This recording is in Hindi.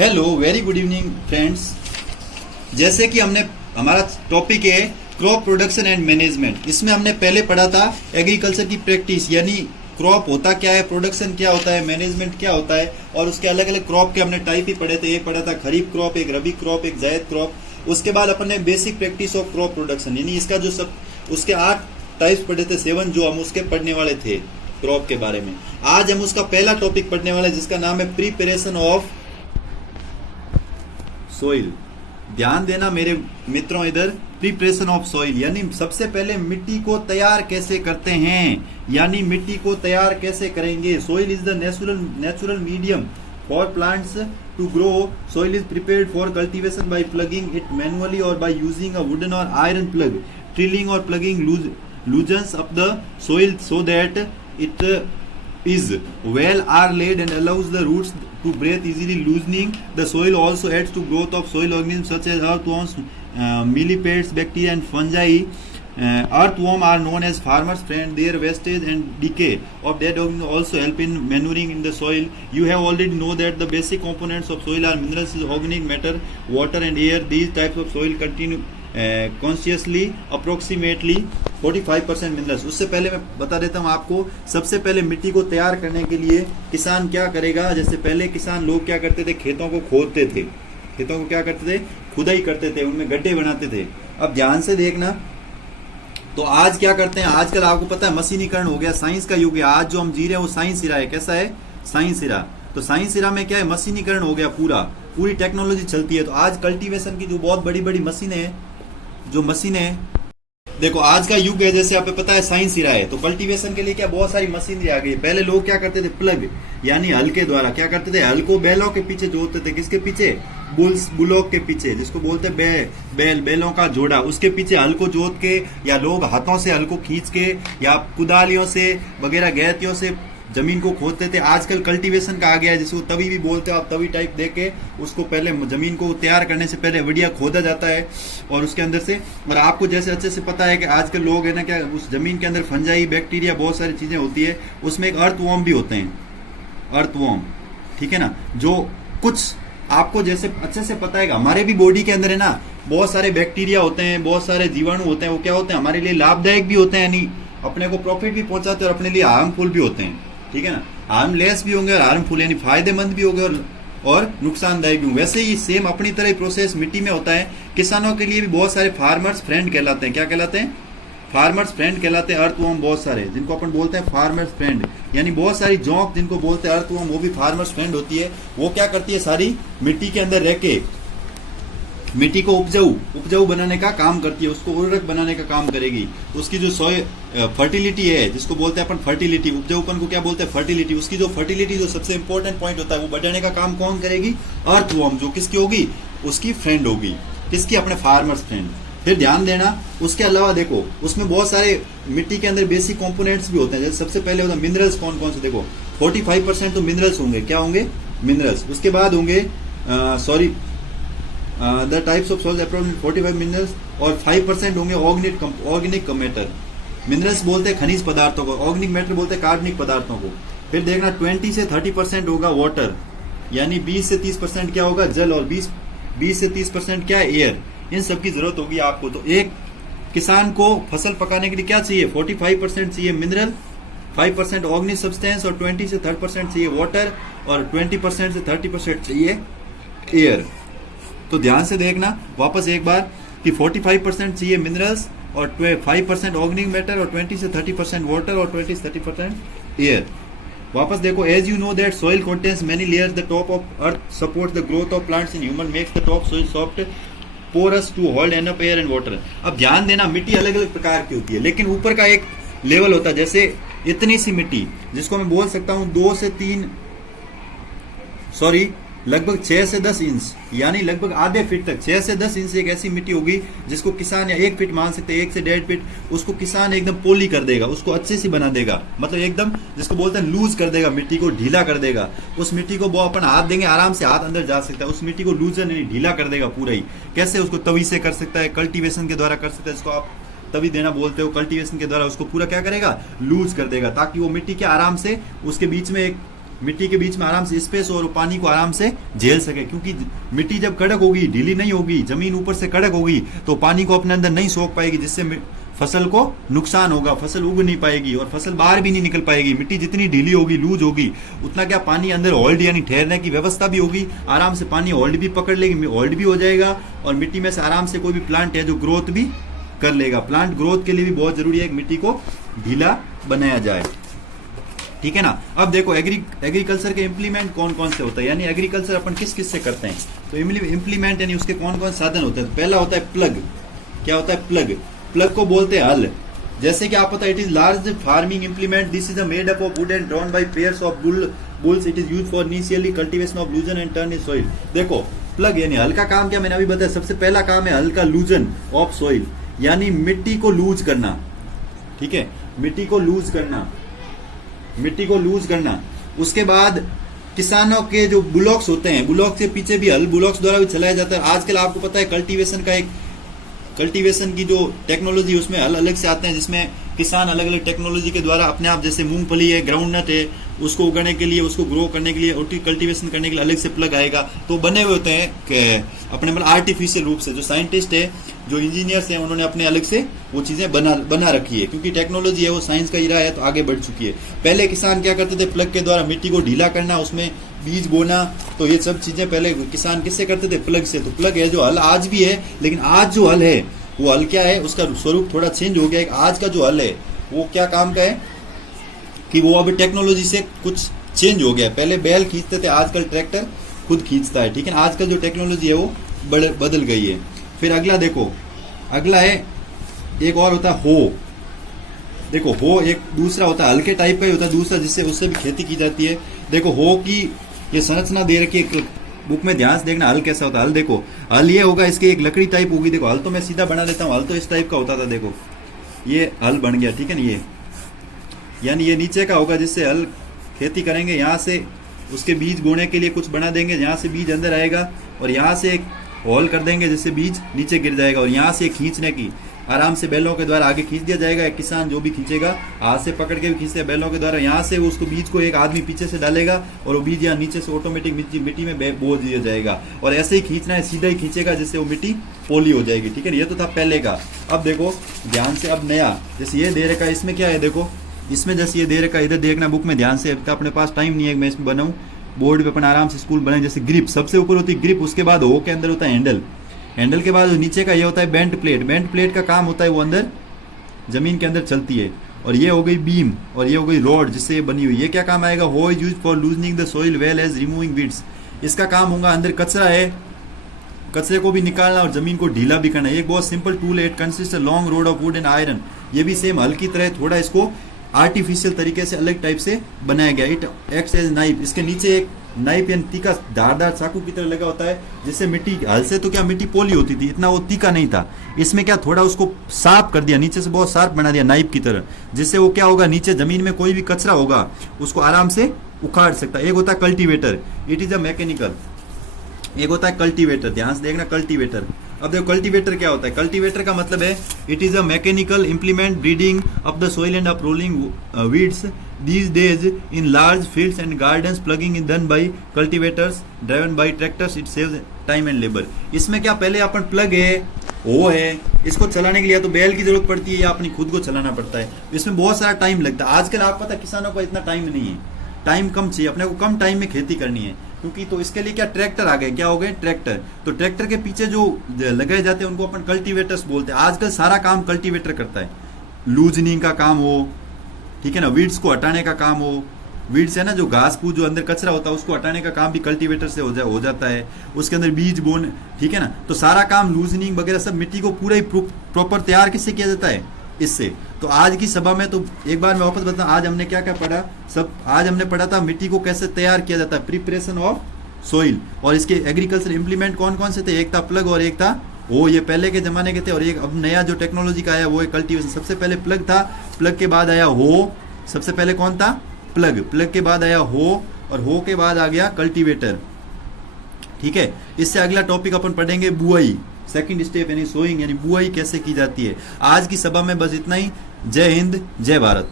Hello very good evening friends. जैसे कि हमारा टॉपिक है क्रॉप प्रोडक्शन एंड मैनेजमेंट। इसमें हमने पहले पढ़ा था एग्रीकल्चर की प्रैक्टिस, यानी क्रॉप होता क्या है, प्रोडक्शन क्या होता है, मैनेजमेंट क्या होता है, और उसके अलग अलग क्रॉप के हमने टाइप ही पढ़े थे। एक पढ़ा था खरीफ क्रॉप, एक रबी क्रॉप, एक जायद क्रॉप। उसके बाद अपन ने basic practice of crop production, यानी इसका जो सब उसके 8 टाइप्स पढ़े थे, 7 जो हम उसके पढ़ने वाले थे क्रॉप के बारे में। आज हम उसका पहला टॉपिक पढ़ने वाले जिसका नाम है प्रिपरेशन ऑफ सोइल। ध्यान देना मेरे मित्रों, इधर प्रिपरेशन ऑफ सोइल यानी सबसे पहले मिट्टी को तैयार कैसे करते हैं, यानी मिट्टी को तैयार कैसे करेंगे। Soil is the natural medium for plants to grow. Soil is prepared for cultivation by ploughing it manually और बाय यूजिंग अ वुडन और आयरन प्लग, ड्रिलिंग और ploughing loosens up the soil so that it is well are laid and allows the roots to breathe easily. Loosening the soil also adds to growth of soil organisms such as earthworms, millipedes, bacteria and fungi. Earthworms are known as farmers' friend. Their wastage and decay of dead organisms also help in manuring in the soil. You have already know that the basic components of soil are minerals, organic matter, water and air. These types of soil continue consciously approximately 45% minerals. उससे पहले मैं बता देता हूँ आपको, सबसे पहले मिट्टी को तैयार करने के लिए किसान क्या करेगा। जैसे पहले किसान लोग क्या करते थे, खेतों को खोदते थे, खेतों को क्या करते थे, खुदाई करते थे, उनमें गड्ढे बनाते थे। अब ध्यान से देखना, तो आज क्या करते हैं, आजकल आपको पता है मशीनीकरण हो गया, साइंस का युग है। आज जो हम जी रहे हैं वो साइंस इरा है। कैसा है, साइंस इरा। तो साइंस इरा में क्या है, मशीनीकरण हो गया, पूरी टेक्नोलॉजी चलती है। तो आज कल्टीवेशन की जो बहुत बड़ी बड़ी मशीनें हैं, जो मशीनें देखो आज का युग है, जैसे आपको पता है साइंस इरा है, तो कल्टीवेशन के लिए क्या बहुत सारी मशीनरी आ गई है। पहले लोग क्या करते थे, प्लग यानी हल के द्वारा क्या करते थे, हल को बैलों के पीछे जोतते थे। किसके पीछे, बुलॉक के पीछे, जिसको बोलते बैलों का जोड़ा, उसके पीछे हल को जोत के, या लोग हाथों से हल को खींच के या कुदालियों से वगैरह गैतियों से जमीन को खोदते थे। आजकल कल्टीवेशन का आ गया है, जिसको तवी भी बोलते हो आप, तवी टाइप दे के उसको पहले जमीन को तैयार करने से पहले बढ़िया खोदा जाता है और उसके अंदर से, और आपको जैसे अच्छे से पता है कि आजकल लोग है ना क्या, उस जमीन के अंदर फंजाई, बैक्टीरिया, बहुत सारी चीजें होती है, उसमें एक अर्थवॉर्म भी होते हैं, अर्थवॉर्म, ठीक है ना। जो कुछ आपको जैसे अच्छे से पता है, हमारे भी बॉडी के अंदर है ना बहुत सारे बैक्टीरिया होते हैं, बहुत सारे जीवाणु होते हैं। वो क्या होते हैं, हमारे लिए लाभदायक भी होते हैं, यानी अपने को प्रॉफिट भी पहुंचाते हैं, और अपने लिए हार्मफुल भी होते हैं, ठीक है ना। हार्मलेस भी होंगे और हार्मफुल, यानी फायदेमंद भी होंगे और नुकसानदायक भी होंगे। वैसे ही सेम अपनी तरह प्रोसेस मिट्टी में होता है। किसानों के लिए भी बहुत सारे फार्मर्स फ्रेंड कहलाते हैं। क्या कहलाते हैं, फार्मर्स फ्रेंड कहलाते हैं। अर्थवॉर्म बहुत सारे जिनको अपन बोलते हैं फार्मर्स फ्रेंड, यानी बहुत सारी जोंक जिनको बोलते हैं अर्थवॉर्म, वो भी फार्मर्स फ्रेंड होती है। वो क्या करती है, सारी मिट्टी के अंदर रह के मिट्टी को उपजाऊ बनाने का काम करती है, उसको उर्वरक बनाने का काम करेगी। उसकी जो फर्टिलिटी है, जिसको बोलते हैं अपन फर्टिलिटी, उपजाऊपन को क्या बोलते हैं, फर्टिलिटी। उसकी जो फर्टिलिटी, जो सबसे इंपॉर्टेंट पॉइंट होता है, वो बढ़ाने का काम कौन करेगी, अर्थवॉर्म, जो किसकी होगी, उसकी फ्रेंड होगी। किसकी, अपने फार्मर्स फ्रेंड। फिर ध्यान देना, उसके अलावा देखो उसमें बहुत सारे मिट्टी के अंदर बेसिक कंपोनेंट्स भी होते हैं। जैसे सबसे पहले होता है मिनरल्स, कौन कौन से, देखो 45% तो मिनरल्स होंगे। क्या होंगे, मिनरल्स। उसके बाद होंगे the types of soil approximately 45 minerals, और 5% होंगे ऑर्गेनिक मैटर। मिनरल्स बोलते हैं खनिज पदार्थों को, ऑर्गेनिक मैटर बोलते हैं कार्बनिक पदार्थों को। फिर देखना 20 से 30% होगा वाटर, यानी 20 से 30% क्या होगा, जल, और 20 से 30% क्या, एयर। इन सब की जरूरत होगी आपको। तो एक किसान को फसल पकाने के लिए क्या चाहिए, 45% चाहिए मिनरल, 5% ऑर्गेनिक सब्सटेंस, और 20 से 30% चाहिए वाटर, और 20% से 30% चाहिए एयर। तो ध्यान से देखना वापस एक बार कि 45% चाहिए मिनरल्स, और 5% ऑर्गेनिक मैटर, और 20 से 30% वाटर, और 20 से 30% एयर। वापस देखो, as you know that soil contains many layers, the top of earth supports the growth of plants in human, makes the top soil soft porous to hold enough air and water. अब ध्यान देना, मिट्टी अलग अलग प्रकार की होती है, लेकिन ऊपर का एक लेवल होता है। जैसे इतनी सी मिट्टी, जिसको मैं बोल सकता हूं लगभग 6 से 10 इंच, यानी लगभग आधे फीट तक, 6 से 10 इंच एक ऐसी मिट्टी होगी जिसको किसान, या 1 फीट मान सकते हैं, 1 से 1.5 फीट, उसको किसान एकदम पोली कर देगा, उसको अच्छे से बना देगा, मतलब एकदम जिसको बोलते हैं लूज कर देगा, मिट्टी को ढीला कर देगा। उस मिट्टी को वो अपन हाथ देंगे, आराम से हाथ अंदर जा सकता है। उस मिट्टी को लूजर यानी ढीला कर देगा पूरा ही। कैसे, उसको तवी से कर सकता है, कल्टीवेशन के द्वारा कर सकता है, जिसको आप तवी देना बोलते हो, कल्टीवेशन के द्वारा उसको पूरा क्या करेगा, लूज कर देगा, ताकि वो मिट्टी के आराम से उसके बीच में एक मिट्टी के बीच में आराम से स्पेस और पानी को आराम से झेल सके, क्योंकि मिट्टी जब कड़क होगी, ढीली नहीं होगी, जमीन ऊपर से कड़क होगी तो पानी को अपने अंदर नहीं सोख पाएगी, जिससे फसल को नुकसान होगा, फसल उग नहीं पाएगी और फसल बाहर भी नहीं निकल पाएगी। मिट्टी जितनी ढीली होगी, लूज होगी, उतना क्या पानी अंदर होल्ड यानी ठहरने की व्यवस्था भी होगी, आराम से पानी होल्ड भी पकड़ लेगी, होल्ड भी हो जाएगा और मिट्टी में से आराम से कोई भी प्लांट है जो ग्रोथ भी कर लेगा। प्लांट ग्रोथ के लिए भी बहुत जरूरी है कि मिट्टी को ढीला बनाया जाए, ठीक है ना। अब देखो एग्रीकल्चर के इम्प्लीमेंट कौन कौन से होता है, यानी एग्रीकल्चर अपन किस किस से करते हैं, तो इम्प्लीमेंट यानी उसके कौन कौन साधन होते हैं। तो पहला होता है प्लग। क्या होता है प्लग? प्लग को बोलते हैं हल। जैसे कि आप पता है, it is large farming implement, this is made up of would and drawn by pairs of bulls, it is used for initially cultivation of लूजन and turn in soil. देखो प्लग यानी हल का काम क्या मैंने अभी बताया, सबसे पहला काम है हल का लूजन ऑफ सॉइल, यानी मिट्टी को लूज करना, ठीक है, मिट्टी को लूज करना, मिट्टी को लूज करना। उसके बाद किसानों के जो बुलॉक्स होते हैं, बुलॉक्स के पीछे भी हल बुलॉक्स द्वारा भी चलाया जाता है। आजकल आपको पता है कल्टीवेशन की जो टेक्नोलॉजी, उसमें हल अलग से आते हैं, जिसमें किसान अलग अलग टेक्नोलॉजी के द्वारा अपने आप, जैसे मूंगफली है, ग्राउंडनट है, उसको उगाने के लिए, उसको ग्रो करने के लिए, और कल्टीवेशन करने के लिए अलग से प्लग आएगा। तो बने हुए होते हैं अपने मतलब आर्टिफिशियल रूप से, जो साइंटिस्ट है, जो इंजीनियर्स हैं, उन्होंने अपने अलग से वो चीजें बना रखी है, क्योंकि टेक्नोलॉजी है वो साइंस का इरा है तो आगे बढ़ चुकी है। पहले किसान क्या करते थे, प्लग के द्वारा मिट्टी को ढीला करना, उसमें बीज बोना, तो ये सब चीजें पहले किसान किससे करते थे, प्लग से। तो प्लग है जो हल आज भी है, लेकिन आज जो हल है वो हल क्या है, उसका स्वरूप थोड़ा चेंज हो गया है। आज का जो हल है वो क्या काम का है कि वो अब टेक्नोलॉजी से कुछ चेंज हो गया है। पहले बैल खींचते थे, आजकल ट्रैक्टर खुद खींचता है, ठीक है ना। आजकल जो टेक्नोलॉजी है वो बदल गई है। फिर अगला देखो, अगला है एक और होता है हो। देखो हो एक दूसरा होता है, हल्के टाइप का ही होता है दूसरा, जिससे उससे भी खेती की जाती है। देखो हो की ये संरचना दे रखी है बुक में, ध्यान से देखना हल कैसा होता है। हल देखो, हल ये होगा, इसकी एक लकड़ी टाइप होगी। देखो हल तो मैं सीधा बना देता हूँ, हल तो इस टाइप का होता था। देखो ये हल बन गया, ठीक है ना। ये यानी ये नीचे का होगा, जिससे हल खेती करेंगे। यहाँ से उसके बीज बोने के लिए कुछ बना देंगे, यहाँ से बीज अंदर आएगा और यहाँ से एक होल कर देंगे, जिससे बीज नीचे गिर जाएगा। और यहाँ से खींचने की आराम से बैलों के द्वारा आगे खींच दिया जाएगा। एक किसान जो भी खींचेगा हाथ से पकड़ के भी खींचते हैं बैलों के द्वारा। यहाँ से उसको बीज को एक आदमी पीछे से डालेगा और वो बीज यहाँ नीचे से ऑटोमेटिक मिट्टी में बो दिया जाएगा। और ऐसे ही खींचना है, सीधा ही खींचेगा, जिससे वो मिट्टी पोली हो जाएगी, ठीक है। ये तो था पहले का। अब देखो ध्यान से, अब नया जैसे ये दे रखा है, इसमें क्या है देखो, इसमें जैसे ये दे रखा है, इधर देखना बुक में ध्यान से। अपने पास टाइम नहीं है मैं इसमें बनाऊँ, बोर्ड पे अपन आराम से स्कूल बनाए। जैसे ग्रिप सबसे ऊपर होती है ग्रिप, उसके बाद हो के अंदर होता है हैंडल, हैंडल के बाद नीचे का ये होता है बेंट प्लेट। बेंट प्लेट का काम होता है वो अंदर जमीन के अंदर चलती है। और ये हो गई बीम और ये हो गई रोड जिससे ये बनी हुई। ये क्या काम आएगा, hoe is used for loosening the soil well as removing weeds. इसका काम होगा, अंदर कचरा है, कचरे को भी निकालना और जमीन को ढीला भी करना। एक बहुत सिंपल टूल है, it consist long road of would and iron. ये भी सेम हल की तरह थोड़ा इसको आर्टिफिशियल तरीके से अलग टाइप से बनाया गया। इट एक्ट्स एज नाइफ, इसके नीचे एक नाइफ यानी तीखा धारदार चाकू की तरह लगा होता है, जिससे मिट्टी, हल से तो क्या मिट्टी पोली होती थी, इतना वो तीखा नहीं था। इसमें क्या थोड़ा उसको साफ कर दिया, नीचे से बहुत शार्प बना दिया नाइफ की तरह, जिससे वो क्या होगा, नीचे जमीन में कोई भी कचरा होगा उसको आराम से उखाड़ सकता है। एक होता है cultivator, it is a mechanical. एक होता है कल्टीवेटर, ध्यान से देखना कल्टीवेटर। अब देखो कल्टीवेटर क्या होता है। कल्टीवेटर का मतलब है it is a mechanical implement breeding of the soil and rolling weeds these days in large fields and gardens. Plugging is done by cultivators driven by tractors. It saves time and labor. इसमें क्या, पहले अपन प्लग है, वो है, इसको चलाने के लिए तो बैल की जरूरत पड़ती है या अपनी खुद को चलाना पड़ता है। इसमें बहुत सारा टाइम लगता है। आजकल आप पता किसानों को इतना टाइम नहीं है, टाइम कम चाहिए, अपने को कम टाइम में खेती करनी है, क्योंकि तो इसके लिए क्या ट्रैक्टर आ गए, क्या हो गए ट्रैक्टर। तो ट्रैक्टर के पीछे जो लगाए जाते हैं उनको अपन कल्टीवेटर्स बोलते हैं। आजकल सारा काम कल्टीवेटर करता है, लूजनिंग का काम हो, ठीक है ना, वीड्स को हटाने का काम हो, वीड्स है ना जो घास फूस जो अंदर कचरा होता है उसको हटाने का काम भी कल्टीवेटर से हो जाता है। उसके अंदर बीज बोन, ठीक है ना, तो सारा काम लूजनिंग वगैरह सब मिट्टी को पूरा ही प्रॉपर तैयार किससे किया जाता है, इससे। तो आज की सभा में तो एक बार मैं वापस बताऊं, आज हमने क्या क्या पढ़ा, आज हमने पढ़ा था मिट्टी को कैसे तैयार किया जाता है, प्रिपरेशन ऑफ सोइल। और इसके एग्रीकल्चर इंप्लीमेंट कौन कौन से थे, एक था प्लग और एक था वो, ये पहले के जमाने के थे। और एक अब नया जो टेक्नोलॉजी का आया वो है कल्टीवेशन। सबसे पहले प्लग था, प्लग के बाद आया हो। सबसे पहले कौन था, प्लग, प्लग के बाद आया हो, और हो के बाद आ गया कल्टीवेटर, ठीक है। इससे अगला टॉपिक अपन पढ़ेंगे बुआई, सेकंड स्टेप यानी सोइंग, यानी बुआई कैसे की जाती है। आज की सभा में बस इतना ही। जय हिंद, जय भारत।